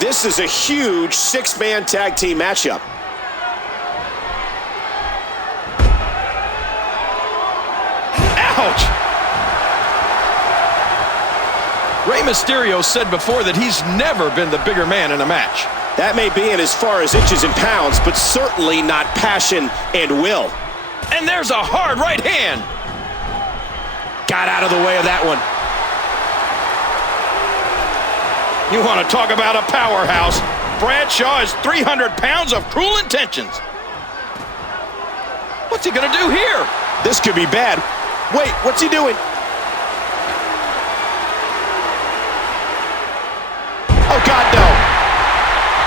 This is a huge six-man tag team matchup. Ouch! Rey Mysterio said before that he's never been the bigger man in a match. That may be in as far as inches and pounds, but certainly not passion and will. And there's a hard right hand. Got out of the way of that one. You want to talk about a powerhouse? Bradshaw is 300 pounds of cruel intentions. What's he gonna do here? This could be bad. Wait, what's he doing? Oh, God, no.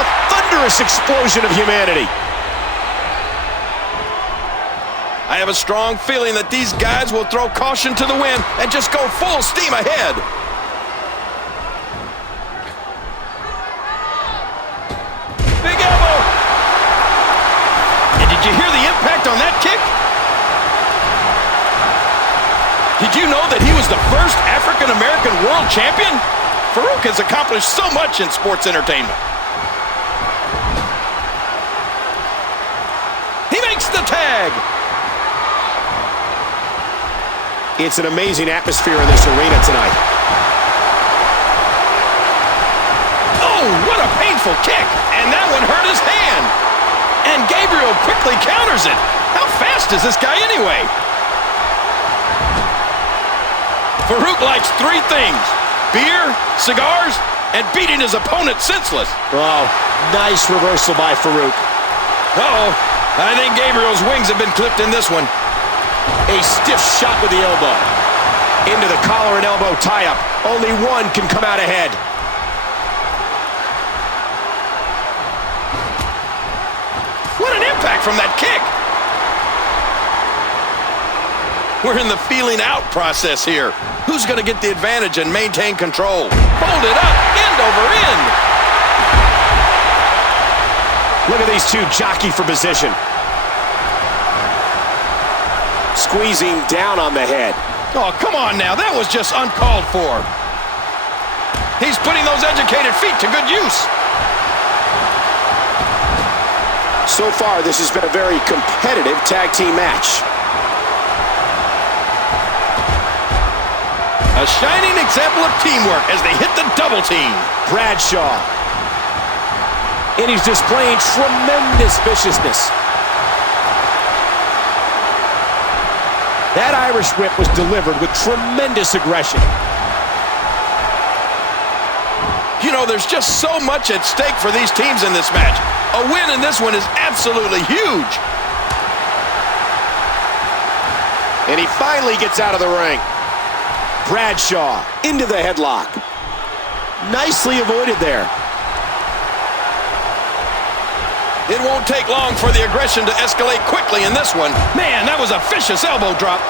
A thunderous explosion of humanity. I have a strong feeling that these guys will throw caution to the wind and just go full steam ahead. Big elbow. And did you hear the impact on that kick? Did you know that he was the first African-American world champion? Farouk has accomplished so much in sports entertainment. He makes the tag. It's an amazing atmosphere in this arena tonight. Oh, what a painful kick. And that one hurt his hand. And Gabriel quickly counters it. How fast is this guy anyway? Farouk likes three things: beer, cigars, and beating his opponent senseless. Oh, nice reversal by Farouk. Uh-oh, I think Gabriel's wings have been clipped in this one. A stiff shot with the elbow. Into the collar and elbow tie-up. Only one can come out ahead. What an impact from that kick. We're in the feeling out process here. Who's going to get the advantage and maintain control? Hold it up, end over end. Look at these two jockey for position. Squeezing down on the head. Oh, come on now. That was just uncalled for. He's putting those educated feet to good use. So far, this has been a very competitive tag team match. A shining example of teamwork as they hit the double team. Bradshaw. And he's displaying tremendous viciousness. That Irish whip was delivered with tremendous aggression. You know, there's just so much at stake for these teams in this match. A win in this one is absolutely huge. And he finally gets out of the ring. Bradshaw into the headlock. Nicely avoided there. It won't take long for the aggression to escalate quickly in this one. Man, that was a vicious elbow drop.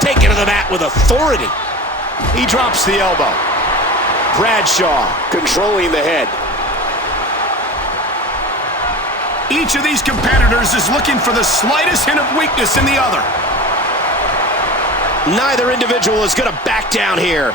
Taken to the mat with authority. He drops the elbow. Bradshaw controlling the head. Each of these competitors is looking for the slightest hint of weakness in the other. Neither individual is going to back down here.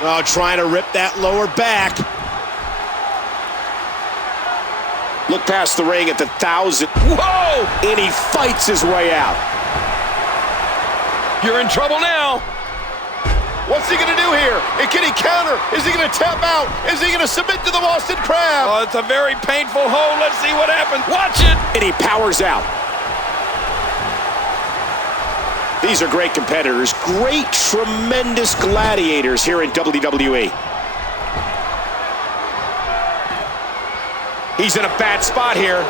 Oh, trying to rip that lower back. Look past the ring at the 1,000. Whoa! And he fights his way out. You're in trouble now. What's he going to do here? And can he counter? Is he going to tap out? Is he going to submit to the Boston Crab? Oh, it's a very painful hold. Let's see what happens. Watch it. And he powers out. These are great competitors. Great, tremendous gladiators here in WWE. He's in a bad spot here.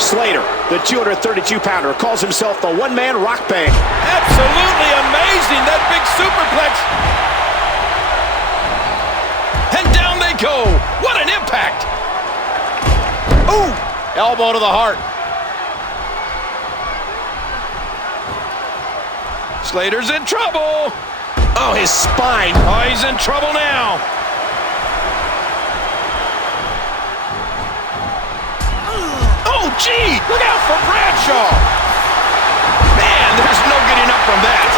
Slater, the 232-pounder, calls himself the one-man rock band. Absolutely amazing, that big superplex. And down they go. What an impact. Ooh, elbow to the heart. Slater's in trouble. Oh, his spine. Oh, he's in trouble now. gee! Look out for Bradshaw! Man, there's no getting up from that.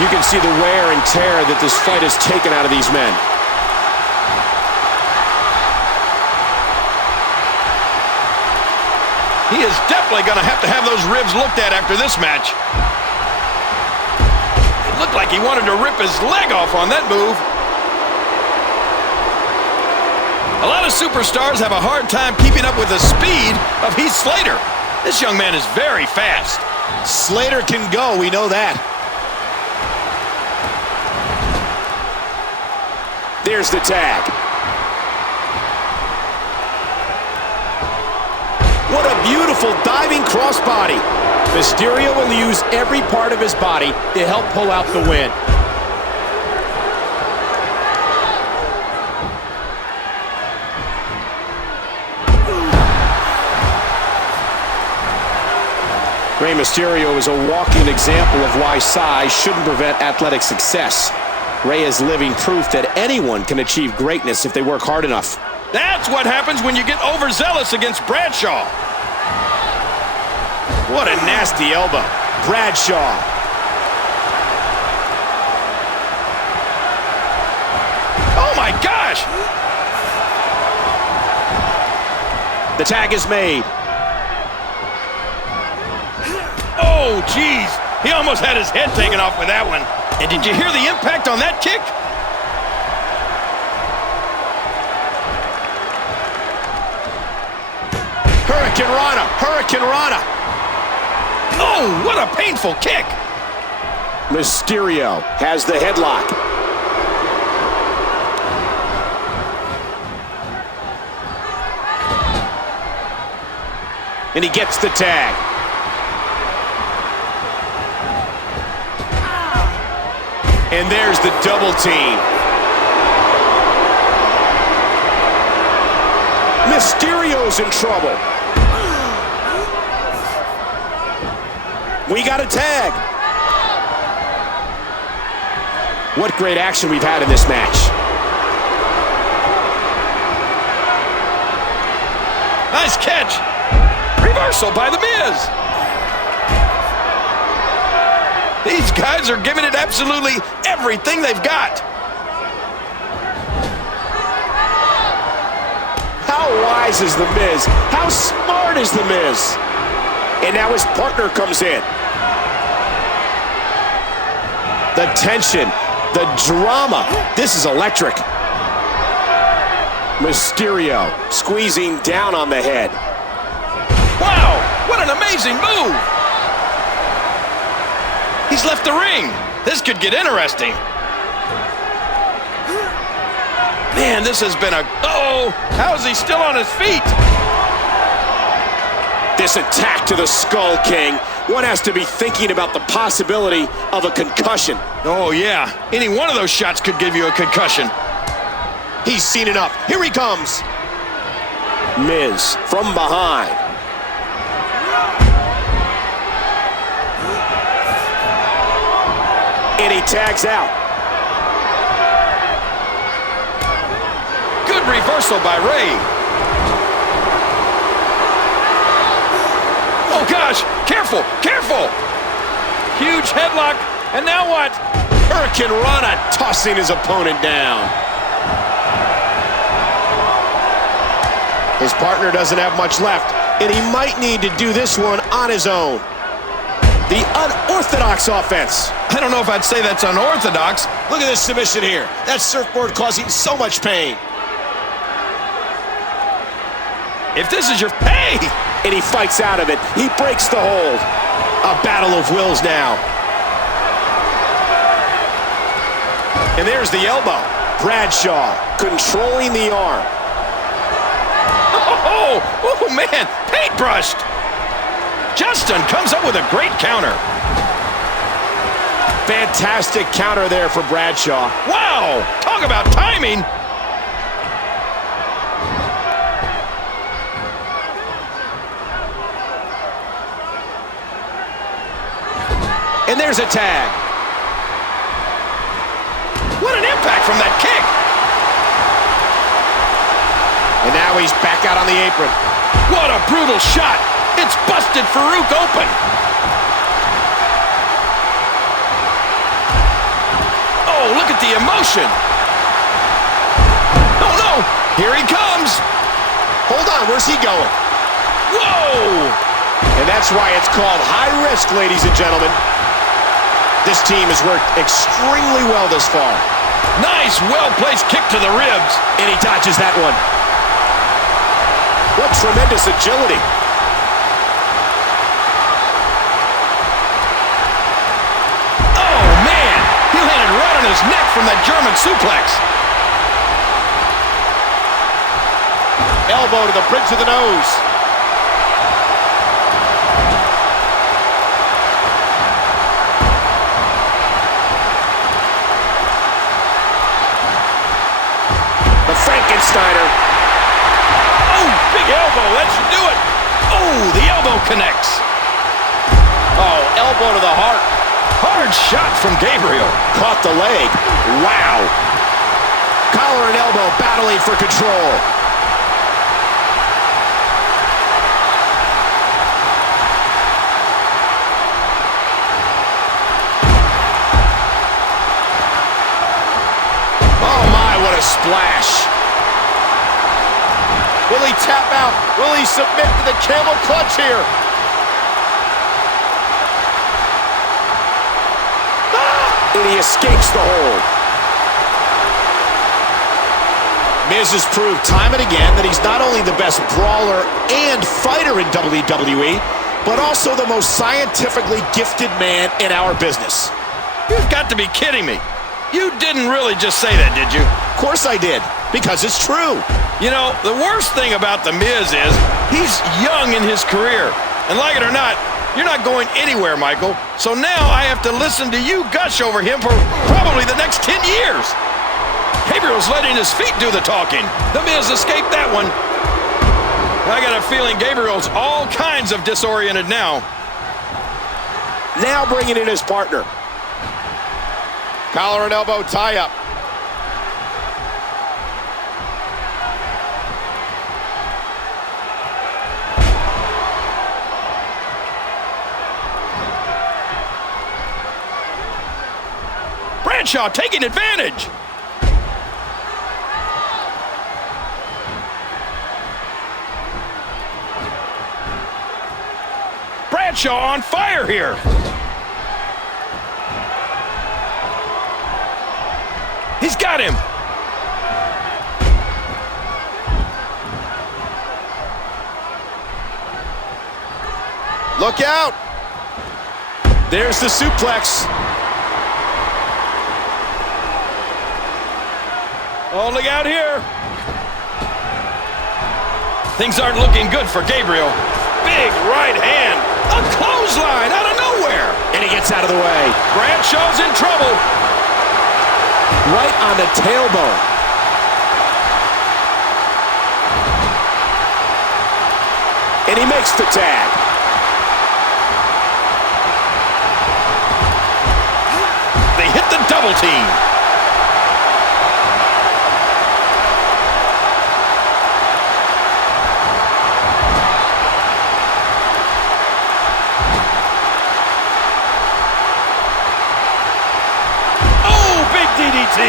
You can see the wear and tear that this fight has taken out of these men. He is definitely going to have those ribs looked at after this match. It looked like he wanted to rip his leg off on that move. A lot of superstars have a hard time keeping up with the speed of Heath Slater. This young man is very fast. Slater can go, we know that. There's the tag. What a beautiful diving crossbody. Mysterio will use every part of his body to help pull out the win. Rey Mysterio is a walking example of why size shouldn't prevent athletic success. Rey is living proof that anyone can achieve greatness if they work hard enough. That's what happens when you get overzealous against Bradshaw. What a nasty elbow. Bradshaw. Oh my gosh! The tag is made. Oh, geez. He almost had his head taken off with that one. And did you hear the impact on that kick? Hurricane Rana. Hurricane Rana. Oh, what a painful kick. Mysterio has the headlock. And he gets the tag. And there's the double team. Mysterio's in trouble. We got a tag. What great action we've had in this match. Nice catch. Reversal by The Miz. These guys are giving it absolutely everything they've got. How wise is The Miz? How smart is The Miz? And now his partner comes in. The tension, the drama. This is electric. Mysterio squeezing down on the head. Wow, what an amazing move. He's left the ring. This could get interesting. Man, this has been a... Uh-oh, how is he still on his feet? This attack to the Skull King. One has to be thinking about the possibility of a concussion. Oh, yeah. Any one of those shots could give you a concussion. He's seen enough. Here he comes. Miz from behind. And he tags out. Good reversal by Rey. Oh, gosh. Careful, careful. Huge headlock. And now what? Hurricane Rana tossing his opponent down. His partner doesn't have much left, and he might need to do this one on his own. The unorthodox offense. I don't know if I'd say that's unorthodox. Look at this submission here. That surfboard causing so much pain. If this is your... Hey! And he fights out of it. He breaks the hold. A battle of wills now. And there's the elbow. Bradshaw controlling the arm. Oh, man, paintbrushed. Justin comes up with a great counter. Fantastic counter there for Bradshaw. Wow, talk about timing. And there's a tag. What an impact from that kick. And now he's back out on the apron. What a brutal shot. It's busted Farouk open. Oh, look at the emotion. Oh, no. Here he comes. Hold on, where's he going? Whoa. And that's why it's called high risk, ladies and gentlemen. This team has worked extremely well this far. Nice, well-placed kick to the ribs. And he dodges that one. What tremendous agility. Oh, man. He landed right on his neck from that German suplex. Elbow to the bridge of the nose. The Frankensteiner. Oh, big elbow. That should do it. Oh, the elbow connects. Oh, elbow to the heart. Hard shot from Gabriel. Caught the leg. Wow. Collar and elbow battling for control. Oh my, what a splash. Will he tap out? Will he submit to the camel clutch here? And he escapes the hold. Miz has proved time and again that he's not only the best brawler and fighter in WWE, but also the most scientifically gifted man in our business. You've got to be kidding me. You didn't really just say that, did you? Of course I did, because it's true. You know, the worst thing about The Miz is he's young in his career. And like it or not, you're not going anywhere, Michael. So now I have to listen to you gush over him for probably the next 10 years. Gabriel's letting his feet do the talking. The Miz escaped that one. I got a feeling Gabriel's all kinds of disoriented now. Now bringing in his partner. Collar and elbow tie-up. Bradshaw taking advantage. Bradshaw on fire here. He's got him. Look out. There's the suplex. Oh, look out here. Things aren't looking good for Gabriel. Big right hand. A clothesline out of nowhere. And he gets out of the way. Bradshaw's in trouble. Right on the tailbone. And he makes the tag. They hit the double team. DDT.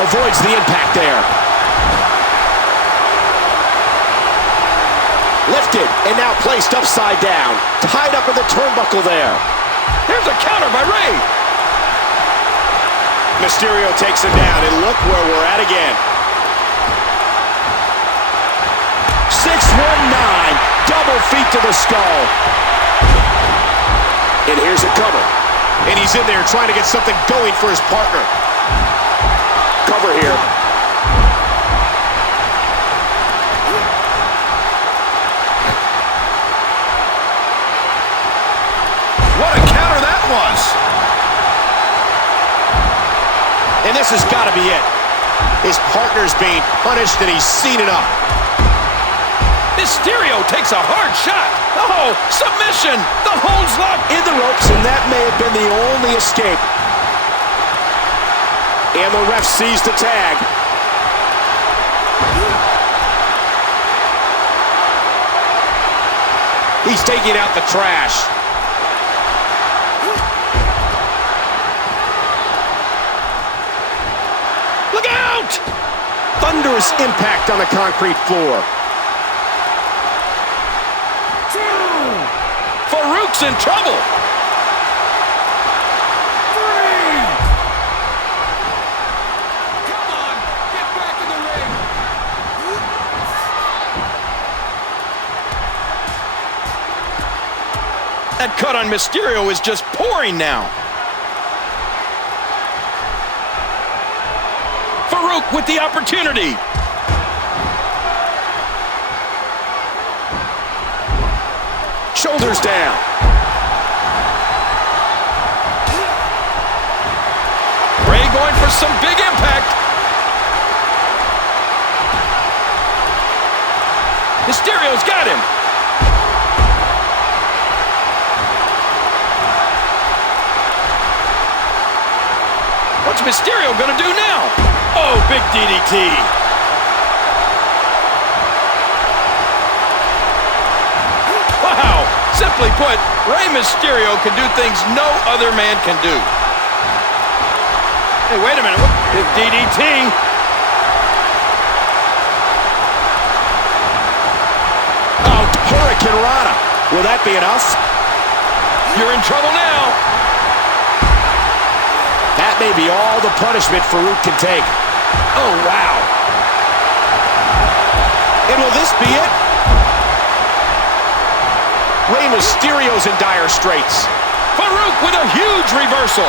Avoids the impact there. Lifted and now placed upside down. Tied up in the turnbuckle there. There's a counter by Ray. Mysterio takes him down, and look where we're at again. 619, double feet to the skull. And here's a cover. And he's in there trying to get something going for his partner. Cover here. What a counter that was. And this has got to be it. His partner's being punished, and he's seen enough. Mysterio takes a hard shot. Oh, submission. The hold's locked in the ropes, and that may have been the only escape. And the ref sees the tag. He's taking out the trash. Look out! Thunderous impact on the concrete floor. Farouk's in trouble. That cut on Mysterio is just pouring now. Farouk with the opportunity. Shoulders down. Ray going for some big impact. Mysterio's got him. What's Mysterio gonna do now? Oh, big DDT. Wow, simply put, Rey Mysterio can do things no other man can do. Hey, wait a minute, big DDT. Oh, Hurricane Rana. Will that be enough? You're in trouble now. That may be all the punishment Farouk can take. Oh, wow. And will this be it? Rey Mysterio's in dire straits. Farouk with a huge reversal.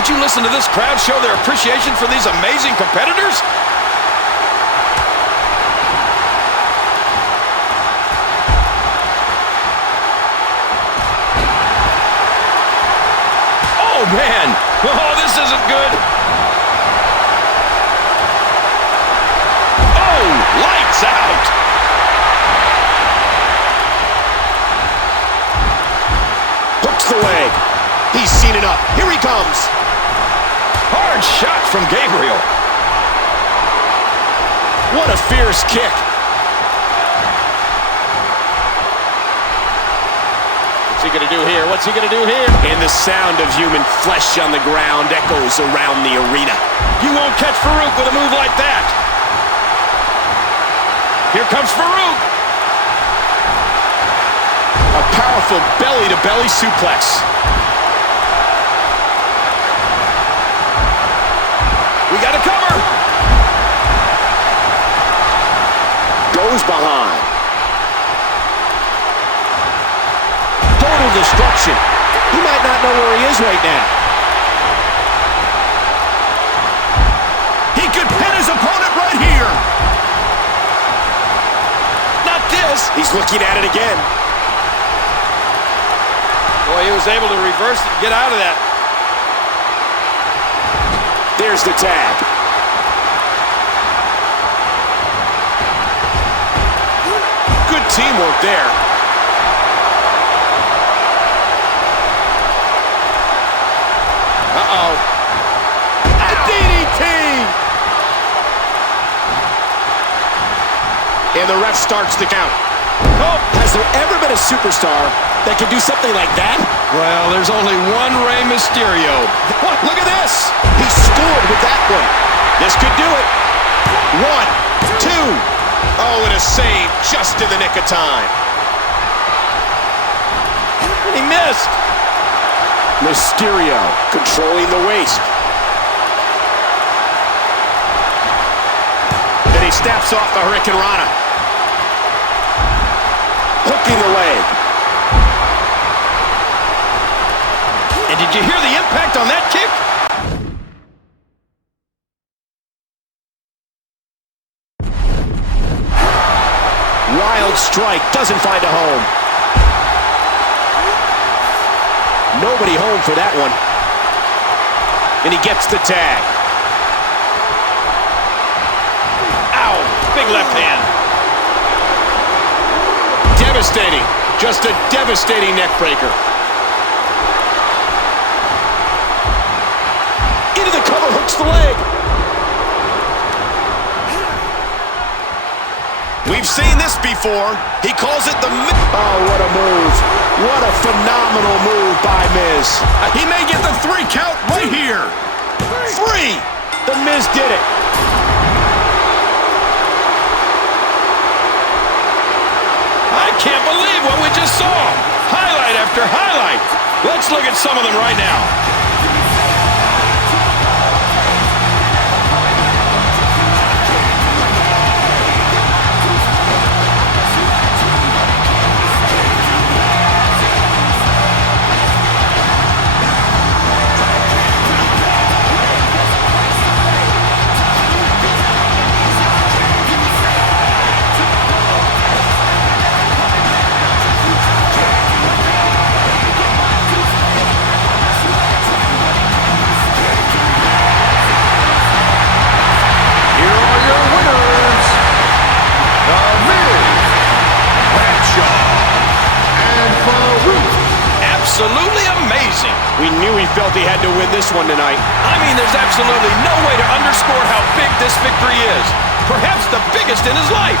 Would you listen to this crowd show their appreciation for these amazing competitors? Oh, man. Oh, this isn't good. Oh, lights out. Hooks the leg. He's seen enough. Here he comes. Hard shot from Gabriel. What a fierce kick. What's he gonna do here? What's he gonna do here? And the sound of human flesh on the ground echoes around the arena. You won't catch Farouk with a move like that. Here comes Farouk. A powerful belly-to-belly suplex. We got a cover. Goes behind. Total destruction. He might not know where he is right now. He could pin his opponent right here. Not this. He's looking at it again. Boy, he was able to reverse it and get out of that. There's the tag. Good teamwork there. Uh-oh. A DDT! And the ref starts the count. Oh, has there ever been a superstar that can do something like that? Well, there's only one Rey Mysterio. What? Look at this. He scored with that one. This could do it. 1, 2. Oh, and a save just in the nick of time. He missed. Mysterio controlling the waist. Then he snaps off the Hurricane Rana. Hooking the leg. And did you hear the impact on that kick? Wild strike, doesn't find a home. Nobody home for that one. And he gets the tag. Ow, big left hand. Devastating, just a devastating neck breaker. Into the cover locks the leg. We've seen this before. He calls it the... Oh, what a move. What a phenomenal move by Miz. He may get the 3 count right here. 3! The Miz did it. I can't believe what we just saw. Highlight after highlight. Let's look at some of them right now. Absolutely amazing. We knew he felt he had to win this one tonight. I mean, there's absolutely no way to underscore how big this victory is. Perhaps the biggest in his life.